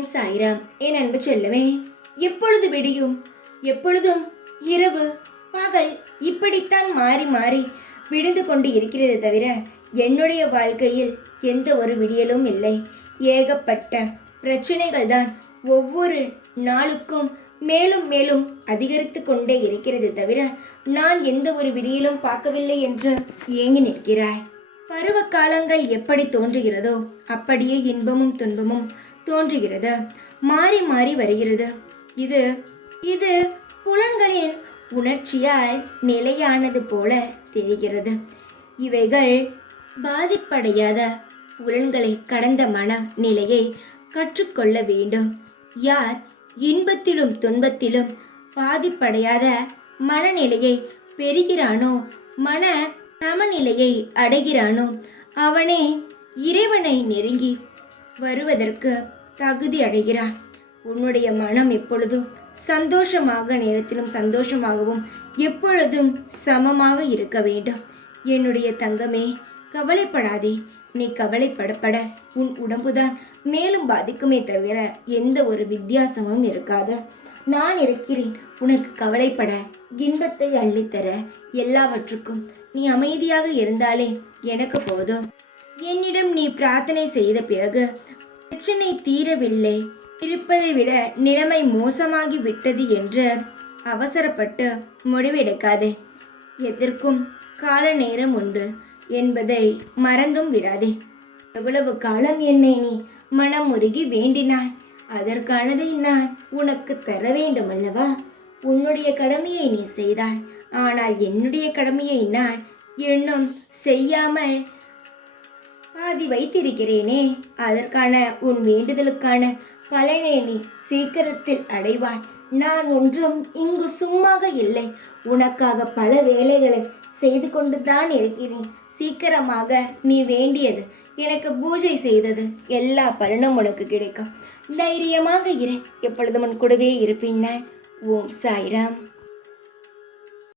ஓம் சாய்ராம். என் அன்பு செல்லமே, எப்பொழுது விடியும்? எப்பொழுதும் இரவு பகல் இப்படித்தான் மாறி மாறி விடிந்து கொண்டு இருக்கிறது தவிர என்னுடைய வாழ்க்கையில் எந்த ஒரு விடியலும் இல்லை. ஏகப்பட்ட பிரச்சனைகள் தான் ஒவ்வொரு நாளுக்கும் மேலும் மேலும் அதிகரித்து கொண்டே இருக்கிறது தவிர நான் எந்த ஒரு விடியலும் பார்க்கவில்லை என்று ஏங்கி நிற்கிறாய். பருவ காலங்கள் எப்படி தோன்றுகிறதோ அப்படியே இன்பமும் துன்பமும் தோன்றுகிறது, மாறி மாறி வருகிறது. இது இது புலன்களின் உணர்ச்சியால் நிலையானது போல தெரிகிறது. இவைகள் பாதிப்படையாத புலன்களை கடந்த மன நிலையை கற்றுக்கொள்ள வேண்டும். யார் இன்பத்திலும் துன்பத்திலும் பாதிப்படையாத மனநிலையை பெறுகிறானோ, மன சமநிலையை அடைகிறானோ, அவனே இறைவனை நெருங்கி வருவதற்கு தகுதி அடைகிறான். உன்னுடைய மனம் எப்பொழுதும் சந்தோஷமாக, நேரத்திலும் சந்தோஷமாகவும் எப்பொழுதும் சமமாக இருக்க வேண்டும். என்னுடைய தங்கமே, கவலைப்படாதே. நீ கவலைப்படப்பட உன் உடம்புதான் மேலும் பாதிக்குமே தவிர எந்த ஒரு வித்தியாசமும் இருக்காது. நான் இருக்கிறேன் உனக்கு கவலைப்பட, இன்பத்தை அள்ளித்தர. எல்லாவற்றுக்கும் நீ அமைதியாக இருந்தாலே எனக்கு போதும். என்னிடம் நீ பிரார்த்தனை செய்த பிறகு பிரச்சனை தீரவில்லை, இருப்பதை விட நிலைமை மோசமாகி விட்டது என்று அவசரப்பட்டு முடிவெடுக்காதே. எதற்கும் கால நேரம் உண்டு என்பதை மறந்தும் விடாதே. எவ்வளவு காலம் என்னை நீ மனம் உருகி வேண்டினாய், அதற்கானதை நான் உனக்கு தர வேண்டும் அல்லவா? உன்னுடைய கடமையை நீ செய்தாய், ஆனால் என்னுடைய கடமையை நான் இன்னும் செய்யாமல் பாதி வைத்திருக்கிறேனே. அதற்கான உன் வேண்டுதலுக்கான பலனை நீ சீக்கிரத்தில் அடைவாய். நான் ஒன்றும் இங்கு சும்மாக இல்லை, உனக்காக பல வேலைகளை செய்து கொண்டு தான் இருக்கிறேன். சீக்கிரமாக நீ வேண்டியது, எனக்கு பூஜை செய்தது எல்லா பலனும் உனக்கு கிடைக்கும். தைரியமாக இரு, எப்பொழுதும் உன் கூடவே இருப்பேன் நான். ஓம் சாய்ராம்.